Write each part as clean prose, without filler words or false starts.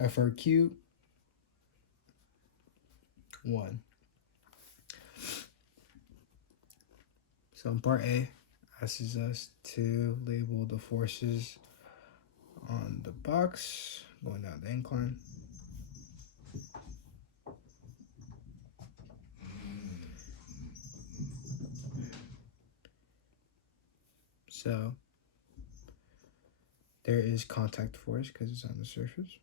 FRQ 1. So in part A, asks us to label the forces on the box going down the incline. So there is contact force because it's on the surface.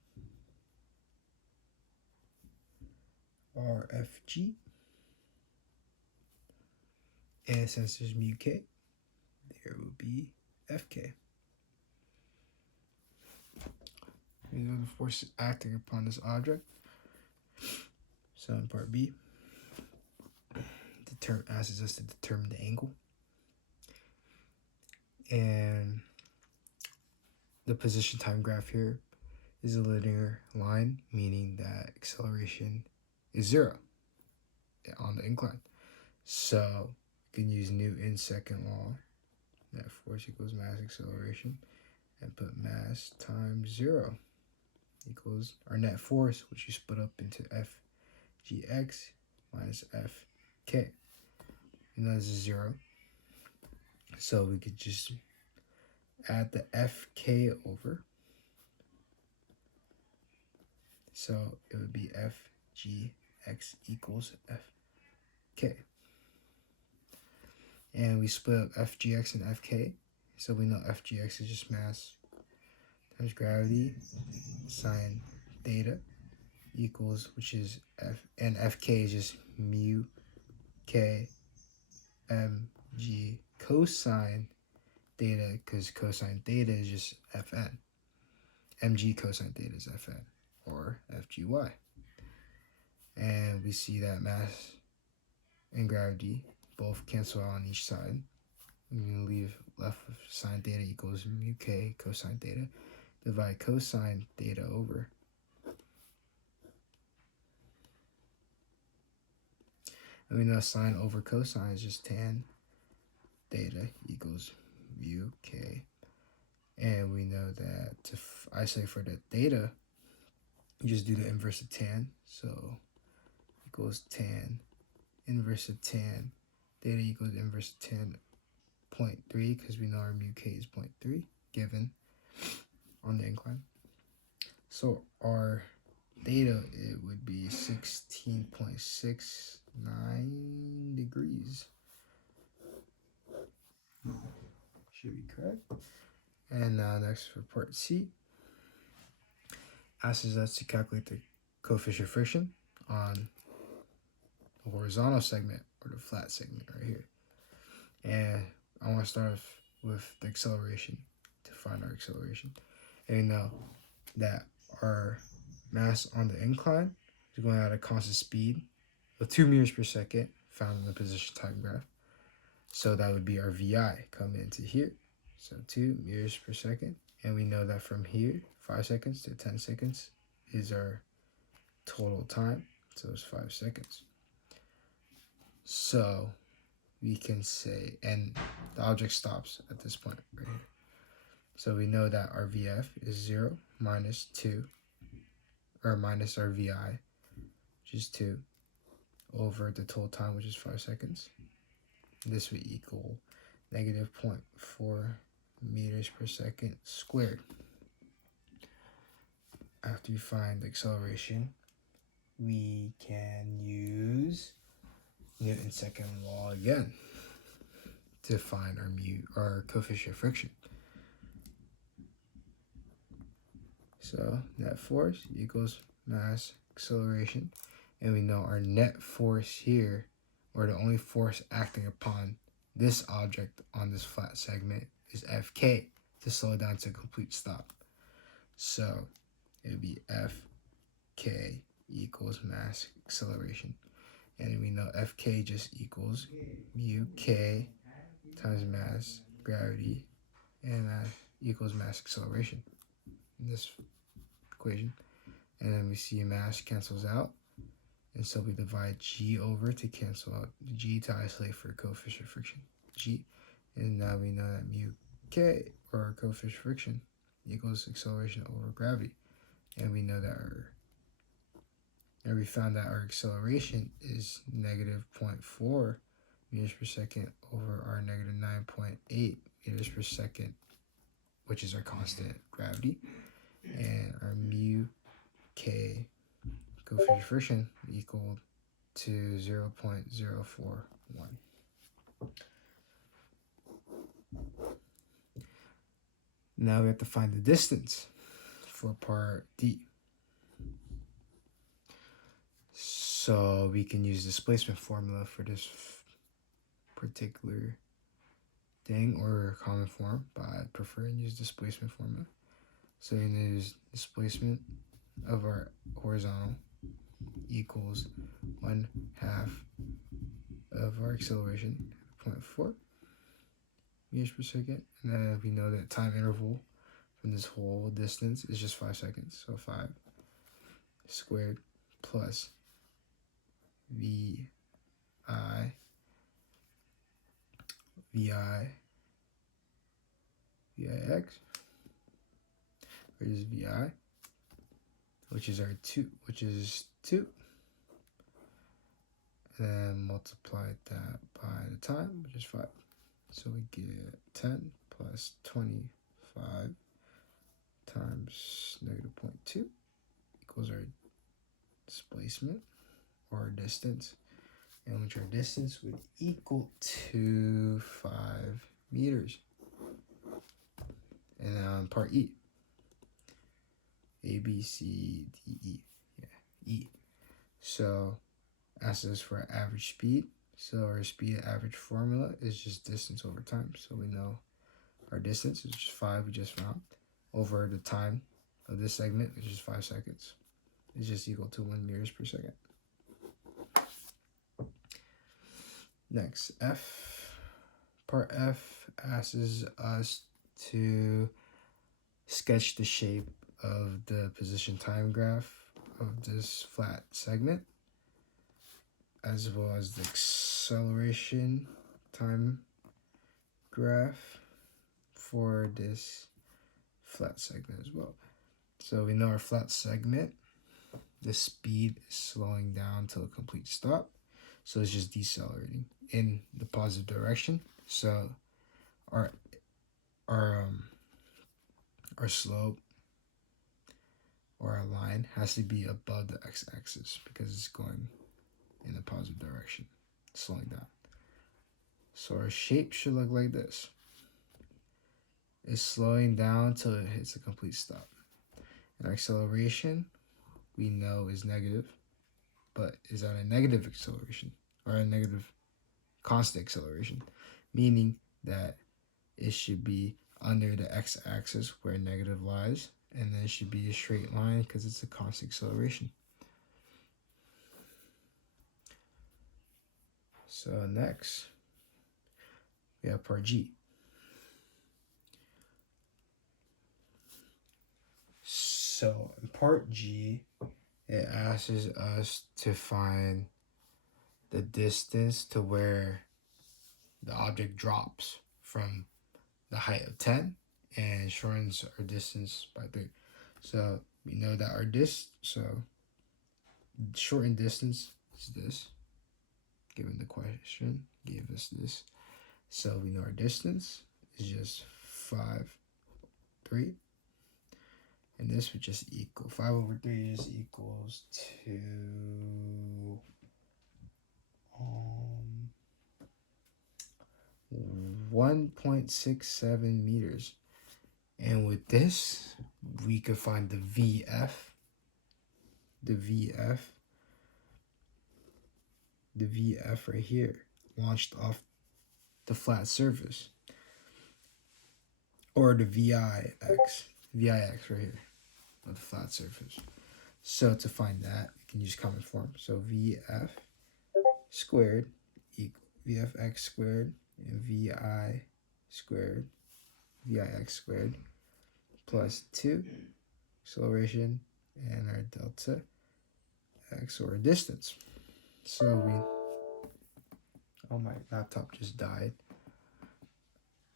RFG. And since there's mu k, there will be FK. These are the forces acting upon this object. So in part B, the term asks us to determine the angle. And the position time graph here is a linear line, meaning that acceleration is 0 on the incline. So you can use Newton's second law, that force equals mass acceleration, and put mass times 0 equals our net force, which you split up into FGX minus FK. And that's 0. So we could just add the FK over. So it would be FGX equals FK. And we split up FGX and FK. So we know FGX is just mass times gravity sine theta equals, which is F, and FK is just mu K mg cosine theta, because cosine theta is just Fn. Mg cosine theta is Fn, or FGY. And we see that mass and gravity both cancel out on each side. We're going to leave left with sine theta equals mu k cosine theta. Divide cosine theta over. And we know sine over cosine is just tan theta equals mu k. And we know that to isolate for the theta, you just do the inverse of tan. So equals tan inverse of tan. Theta equals inverse of tan 0.3, because we know our mu k is 0.3 given on the incline. So our theta, it would be 16.69 degrees. Should be correct. And next for part C, asks us to calculate the coefficient of friction on the horizontal segment or the flat segment right here. And I want to start off with the acceleration to find our acceleration. And we know that our mass on the incline is going at a constant speed of 2 meters per second found in the position time graph. So that would be our VI coming into here. So 2 meters per second. And we know that from here, 5 seconds to 10 seconds is our total time. So it's 5 seconds. So we can say, and the object stops at this point right here. So we know that our VF is 0 minus 2, or minus our VI, which is 2, over the total time, which is 5 seconds. This would equal negative 0.4 meters per second squared. After we find the acceleration, we can use Newton's second law again to find our coefficient of friction. So net force equals mass acceleration, and we know our net force here, or the only force acting upon this object on this flat segment, is Fk, to slow it down to a complete stop. So it would be Fk equals mass acceleration. And we know Fk just equals mu k times mass, gravity, and mass equals mass acceleration in this equation. And then we see mass cancels out. And so we divide g over to cancel out g to isolate for coefficient of friction, g. And now we know that mu k, or coefficient of friction, equals acceleration over gravity. And we know that we found that our acceleration is negative 0.4 meters per second over our negative 9.8 meters per second, which is our constant gravity. And our mu k coefficient of friction equal to 0.041. Now we have to find the distance for part D. So we can use displacement formula for this particular thing, or common form, but I prefer to use displacement formula. So we use displacement of our horizontal equals 1/2 of our acceleration, 0.4 meters per second. And then we know that time interval from this whole distance is just 5 seconds. So 5 squared plus VI VIX, which is VI, which is 2, and then multiply that by the time, which is 5. So we get 10 plus 25 times negative 0.2 equals our displacement, or our distance, and which our distance would equal to 5 meters. And now on part E, A, B, C, D, E. Yeah, E. So asks us for our average speed. So our speed average formula is just distance over time. So we know our distance is just 5, we just found, over the time of this segment, which is 5 seconds. It's just equal to 1 meters per second. Next, F. Part F asks us to sketch the shape of the position time graph of this flat segment, as well as the acceleration time graph for this flat segment as well. So we know our flat segment, the speed is slowing down to a complete stop. So it's just decelerating in the positive direction. So our slope, or our line, has to be above the x-axis because it's going in the positive direction, slowing down. So our shape should look like this. It's slowing down till it hits a complete stop. And our acceleration, we know, is negative, but is at a negative acceleration, or a negative constant acceleration, meaning that it should be under the x-axis where negative lies, and then it should be a straight line because it's a constant acceleration. So next, we have part G. So in part G, it asks us to find the distance to where the object drops from the height of 10 and shortens our distance by 3. So we know that our shortened distance is this. Given the question, gave us this. So we know our distance is just 5, 3. And this would just equal 5 over 3 just equals to 1.67 meters. And with this, we could find the VF right here, launched off the flat surface, or the VIX right here of the flat surface. So to find that, we can use common form. So VF squared equal VFX squared and VI squared, VIX squared, plus 2 acceleration and our delta x, or distance. So oh, my laptop just died.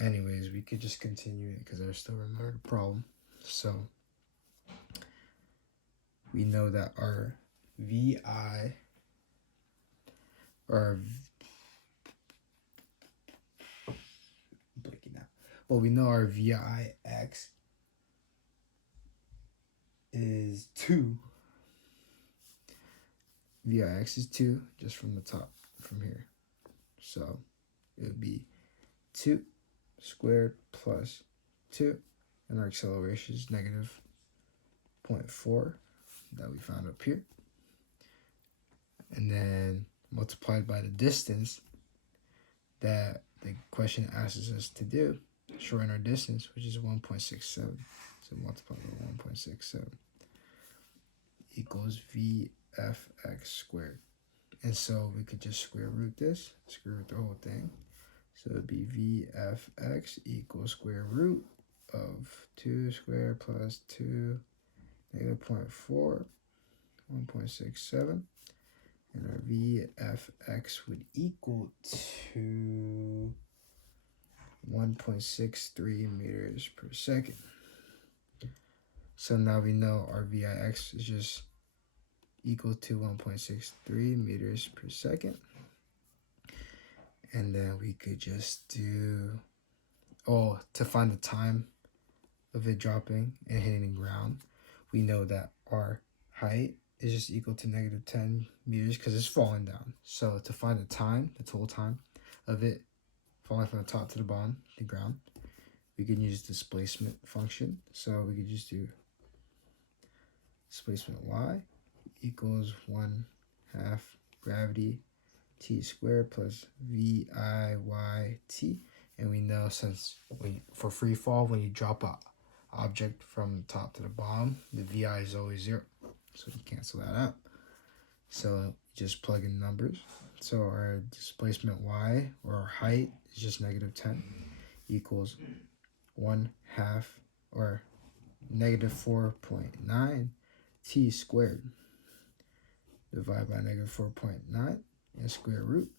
Anyways, we could just continue it because I still remember the problem. So we know that our VI, or blinking out. Well, we know our VIX is 2. VIX is 2 just from the top, from here. So it would be 2 squared plus 2, and our acceleration is negative 0.4 that we found up here. And then multiplied by the distance that the question asks us to do, shorten our distance, which is 1.67. So multiply by 1.67 equals VFX squared. And so we could just square root this, square root the whole thing. So it would be VFX equals square root of 2 squared plus 2 negative 0.4, 1.67. And our VFX would equal to 1.63 meters per second. So now we know our VIX is just equal to 1.63 meters per second. And then we could just do, to find the time of it dropping and hitting the ground, we know that our height is just equal to negative 10 meters because it's falling down. So to find the time, the total time of it falling from the top to the bottom, the ground, we can use displacement function. So we could just do displacement y equals 1/2 gravity t squared plus VIYT. And we know since for free fall, when you drop a object from the top to the bottom, the VI is always 0. So you cancel that out. So just plug in numbers. So our displacement y, or our height, is just negative 10 equals 1/2, or negative 4.9 t squared divided by negative 4.9 and square root.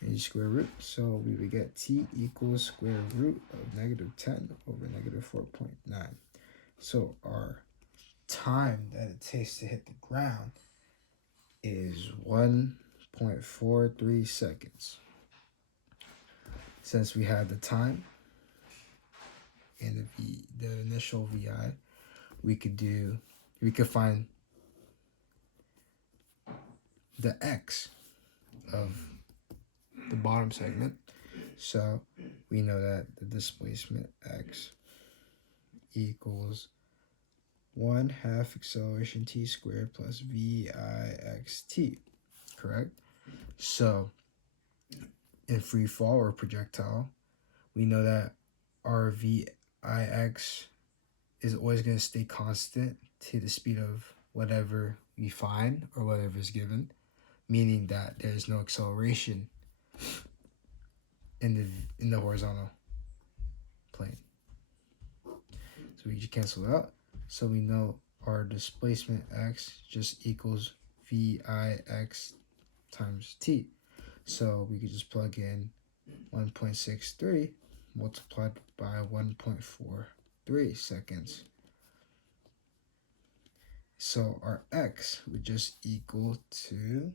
And you square root, so we would get t equals square root of negative 10 over negative 4.9. So our time that it takes to hit the ground is 1.43 seconds. Since we had the time and the initial VI, we could find the x of the bottom segment. So we know that the displacement x equals 1/2 acceleration t squared plus VIXT, correct? So in free fall or projectile, we know that our VIX is always going to stay constant to the speed of whatever we find or whatever is given, meaning that there's no acceleration in the horizontal plane. So we just cancel it out. So we know our displacement x just equals VIX times t. So we could just plug in 1.63 multiplied by 1.43 seconds. So our x would just equal to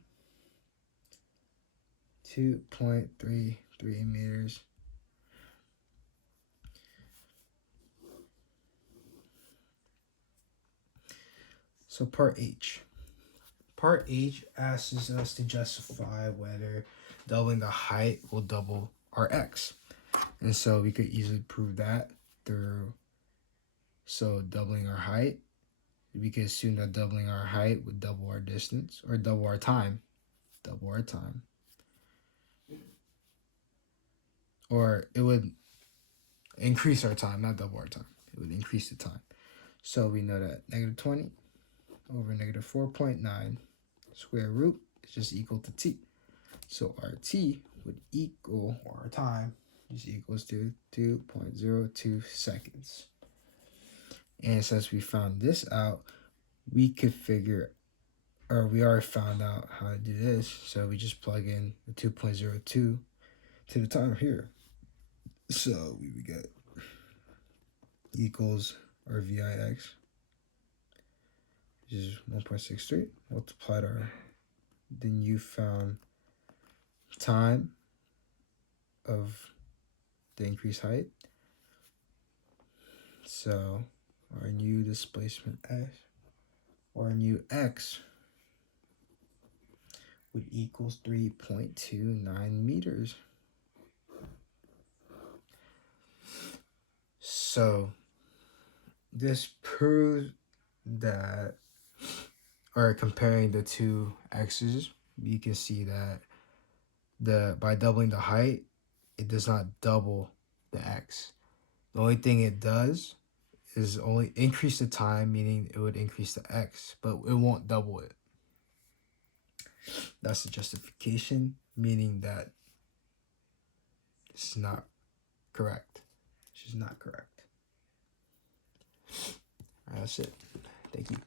2.33 meters. So part H. Part H asks us to justify whether doubling the height will double our x. And so we could easily prove that through, so doubling our height, we could assume that doubling our height would double our distance, or double our time. Or it would increase our time, not double our time. It would increase the time. So we know that negative 20 over negative 4.9 square root is just equal to t. So our t would equal, or our time just equals to 2.02 seconds. And since we found this out, we could figure, or we already found out how to do this. So we just plug in the 2.02 to the time here. So we would get equals our VIX, which is 1.63, multiplied our, then you found time of the increased height. So our new displacement S, or our new X, would equals 3.29 meters. So this proves that, or comparing the two X's, you can see that by doubling the height, it does not double the X. The only thing it does is only increase the time, meaning it would increase the X, but it won't double it. That's the justification, meaning that it's not correct. It's just not correct. All right, that's it. Thank you.